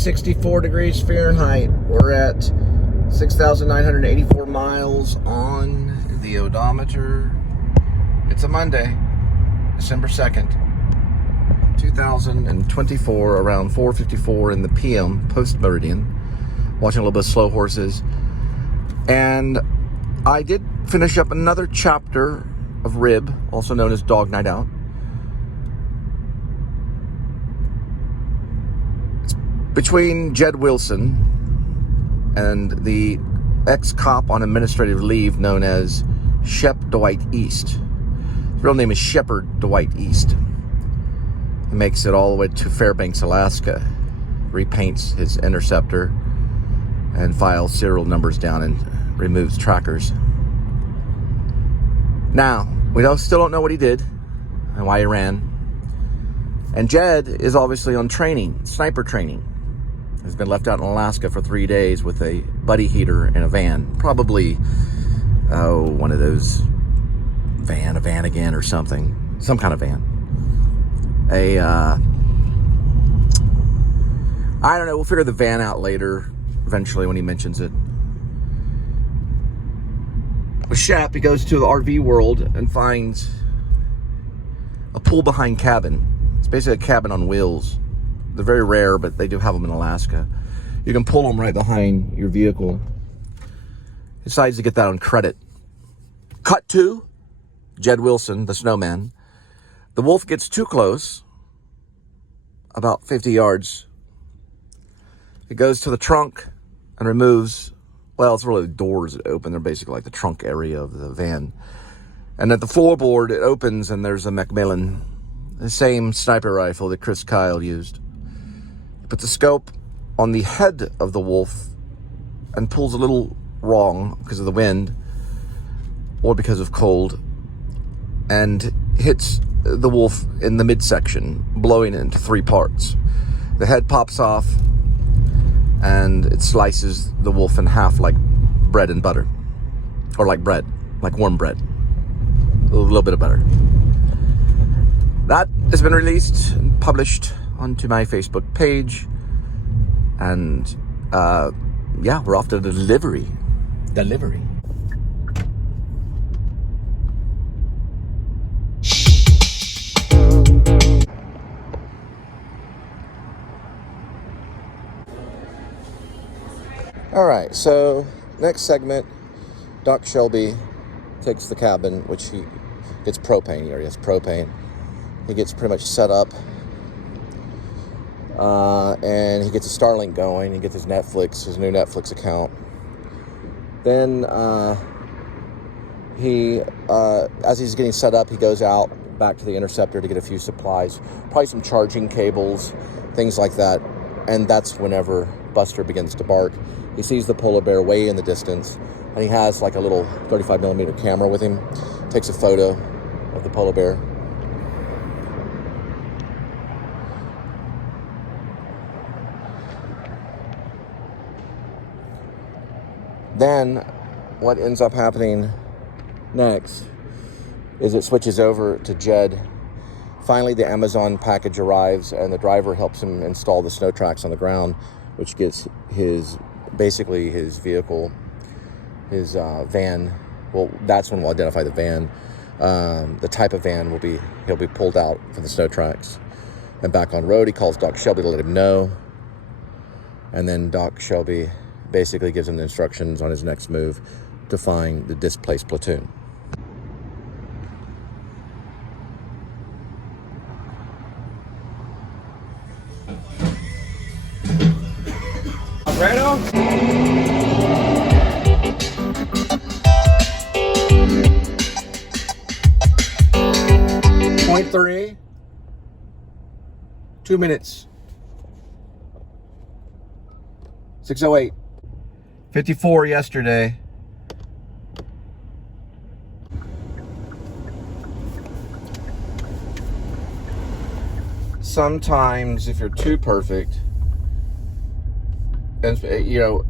64 degrees Fahrenheit. We're at 6,984 miles on the odometer. It's a Monday, December 2nd, 2024, around 4:54 in the PM, post-meridian. Watching a little bit of slow horses. And I did finish up another chapter of Rib, also known as Dog Night Out. It's between Jed Wilson and the ex-cop on administrative leave known as Shep Dwight East. His real name is Shepard Dwight East. He makes it all the way to Fairbanks, Alaska, repaints his Interceptor, and files serial numbers down and removes trackers. Now, we still don't know what he did and why he ran. And Jed is obviously on training, sniper training. He's been left out in Alaska for 3 days with a buddy heater in a van. Probably, one of those a van again or something. Some kind of van. I don't know, we'll figure the van out later, eventually when he mentions it. With Shep, he goes to the RV world and finds a pull-behind cabin. It's basically a cabin on wheels. They're very rare, but they do have them in Alaska. You can pull them right behind your vehicle. He decides to get that on credit. Cut to Jed Wilson, the snowman. The wolf gets too close, about 50 yards. He goes to the trunk and removes, well, it's really the doors that open. They're basically like the trunk area of the van. And at the floorboard, it opens and there's a Macmillan, the same sniper rifle that Chris Kyle used. He puts a scope on the head of the wolf and pulls a little wrong because of the wind or because of cold, and hits the wolf in the midsection, blowing it into 3 parts. The head pops off and it slices the wolf in half like bread and butter. Or like bread, like warm bread. A little bit of butter. That has been released and published onto my Facebook page. And yeah, we're off to delivery. All right, so next segment, Doc Shelby takes the cabin, which he gets propane. He already has propane. He gets pretty much set up, and he gets a Starlink going. He gets his new Netflix account. Then as he's getting set up, he goes out back to the Interceptor to get a few supplies, probably some charging cables, things like that. And that's whenever Buster begins to bark. He sees the polar bear way in the distance, and he has like a little 35mm camera with him. Takes a photo of the polar bear. Then what ends up happening next is it switches over to Jed. Finally, the Amazon package arrives, and the driver helps him install the snow tracks on the ground, which gets his vehicle, his van. Well, that's when we'll identify the van. The type of van he'll be pulled out for the snow tracks and back on road. He calls Doc Shelby to let him know, and then Doc Shelby basically gives him the instructions on his next move to find the displaced platoon. Right on. Point 3. 2 minutes. 6:08. 54 yesterday. Sometimes if you're too perfect, and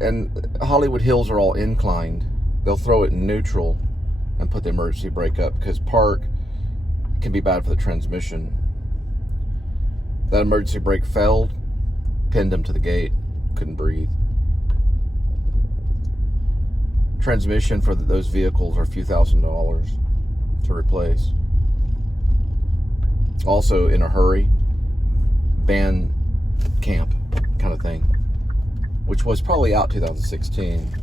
and Hollywood Hills are all inclined, they'll throw it in neutral and put the emergency brake up, because park can be bad for the transmission. That emergency brake failed, pinned him to the gate. couldn't breathe. Transmission for those vehicles are a few $1,000s to replace. Also in a hurry, band camp kind of thing, which was probably out 2016.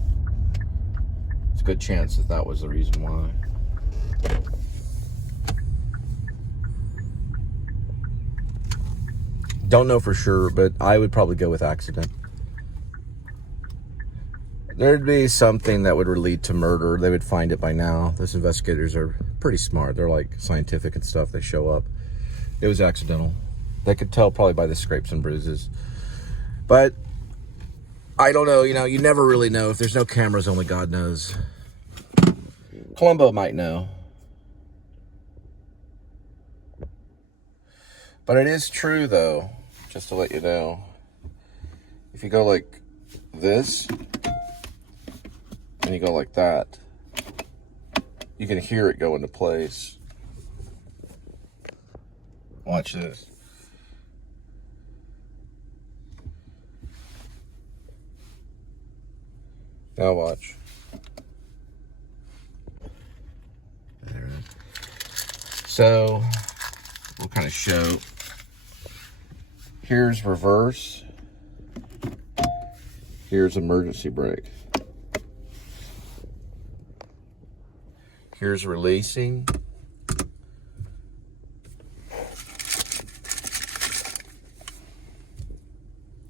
It's a good chance that that was the reason why. Don't know for sure, but I would probably go with accident. There'd be something that would lead to murder. They would find it by now. Those investigators are pretty smart. They're like scientific and stuff. They show up. It was accidental. They could tell probably by the scrapes and bruises. But I don't know. You know, you never really know. If there's no cameras, only God knows. Columbo might know. But it is true, though, just to let you know. If you go like this, and you go like that, you can hear it go into place. Watch this. Now watch. There it is. So, we'll kind of show. Here's reverse. Here's emergency brake. Here's releasing.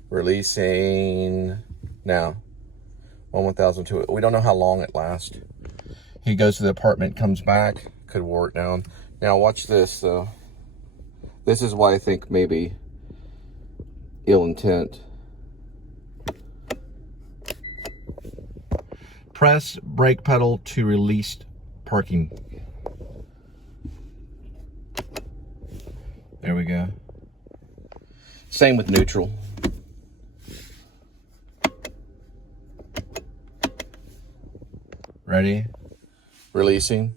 Releasing now. 1/1002. We don't know how long it lasts. He goes to the apartment, comes back, could wore it down. Now watch this though. This is why I think maybe ill intent. Press brake pedal to release parking. There we go. Same with neutral. Ready? Releasing.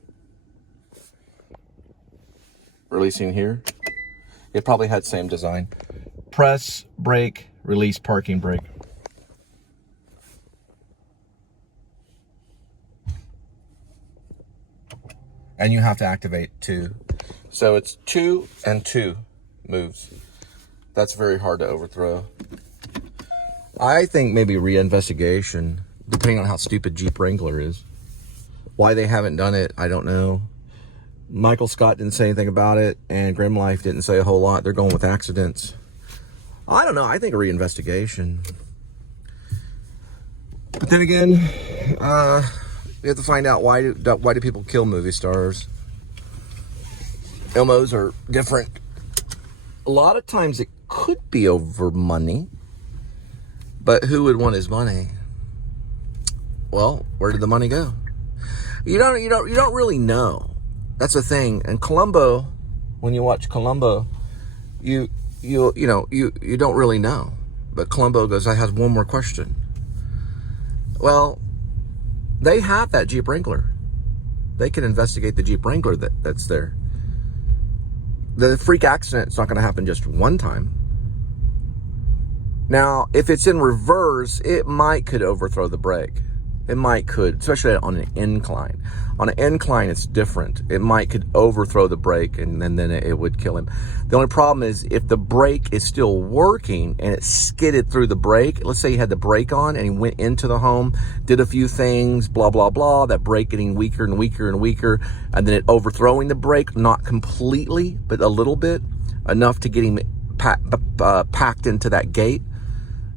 Releasing here. It probably had same design. Press, brake, release, parking brake. And you have to activate 2. So it's 2 and 2 moves. That's very hard to overthrow. I think maybe reinvestigation, depending on how stupid Jeep Wrangler is. Why they haven't done it, I don't know. Michael Scott didn't say anything about it, and Grim Life didn't say a whole lot. They're going with accidents. I don't know. I think a reinvestigation. But then again, we have to find out why do people kill movie stars. Ilmos are different. A lot of times it could be over money, but who would want his money? Well, where did the money go? You don't really know. That's the thing. And Columbo, when you watch Columbo, you don't really know. But Columbo goes, I have one more question. Well, they have that Jeep Wrangler. They can investigate the Jeep Wrangler that's there. The freak accident's not going to happen just one time. Now, if it's in reverse, it could overthrow the brake. It could, especially on an incline. On an incline, it's different. Could overthrow the brake, and then it would kill him. The only problem is if the brake is still working and it skidded through the brake. Let's say he had the brake on and he went into the home, did a few things, blah, blah, blah. That brake getting weaker and weaker and weaker, and then it overthrowing the brake, not completely, but a little bit, enough to get him packed into that gate,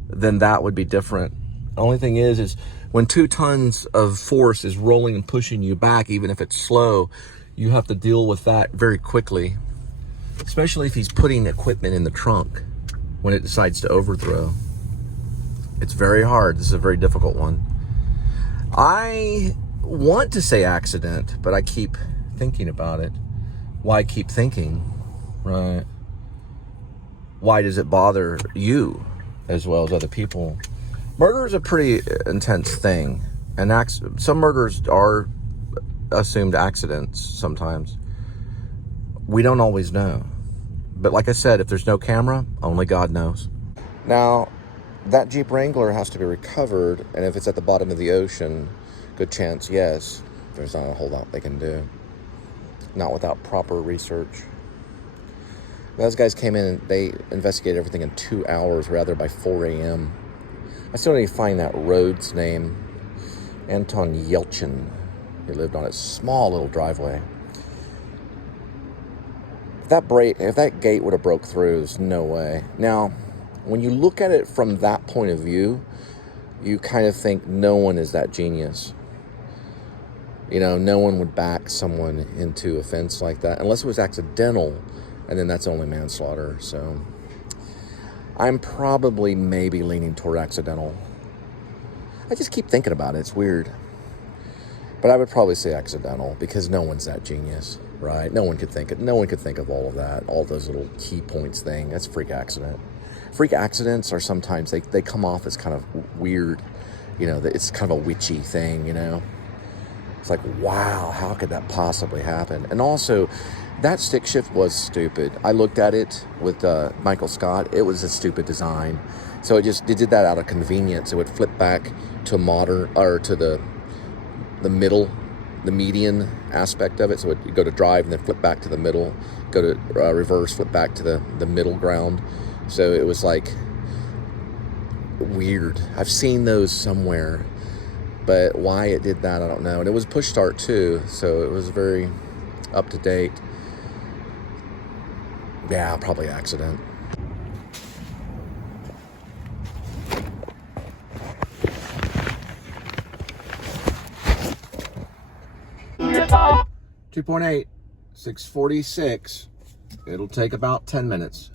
then that would be different. The only thing is when 2 tons of force is rolling and pushing you back, even if it's slow, you have to deal with that very quickly, especially if he's putting equipment in the trunk when it decides to overthrow. It's very hard. This is a very difficult one. I want to say accident, but I keep thinking about it. Why keep thinking, right? Why does it bother you as well as other people? Murder is a pretty intense thing, and some murders are assumed accidents sometimes. We don't always know. But like I said, if there's no camera, only God knows. Now, that Jeep Wrangler has to be recovered, and if it's at the bottom of the ocean, good chance, yes. There's not a whole lot they can do. Not without proper research. Those guys came in and they investigated everything in 2 hours rather by 4 a.m. I still need to find that road's name. Anton Yelchin. He lived on a small little driveway. If that gate would have broke through, there's no way. Now, when you look at it from that point of view, you kind of think no one is that genius. You know, no one would back someone into a fence like that unless it was accidental, and then that's only manslaughter. So I'm probably maybe leaning toward accidental. I just keep thinking about it. It's weird. But I would probably say accidental because no one's that genius, right? No one could think of all of that, all those little key points thing. That's freak accident. Freak accidents are sometimes they come off as kind of weird. You know, it's kind of a witchy thing, you know. It's like, wow, how could that possibly happen? And also, that stick shift was stupid. I looked at it with Michael Scott. It was a stupid design. So it did that out of convenience. It would flip back to the middle, the median aspect of it. So you go to drive and then flip back to the middle, go to reverse, flip back to the middle ground. So it was like weird. I've seen those somewhere, but why it did that, I don't know. And it was push start too, so it was very up to date. Yeah, probably accident. .8, 646. It'll take about 10 minutes.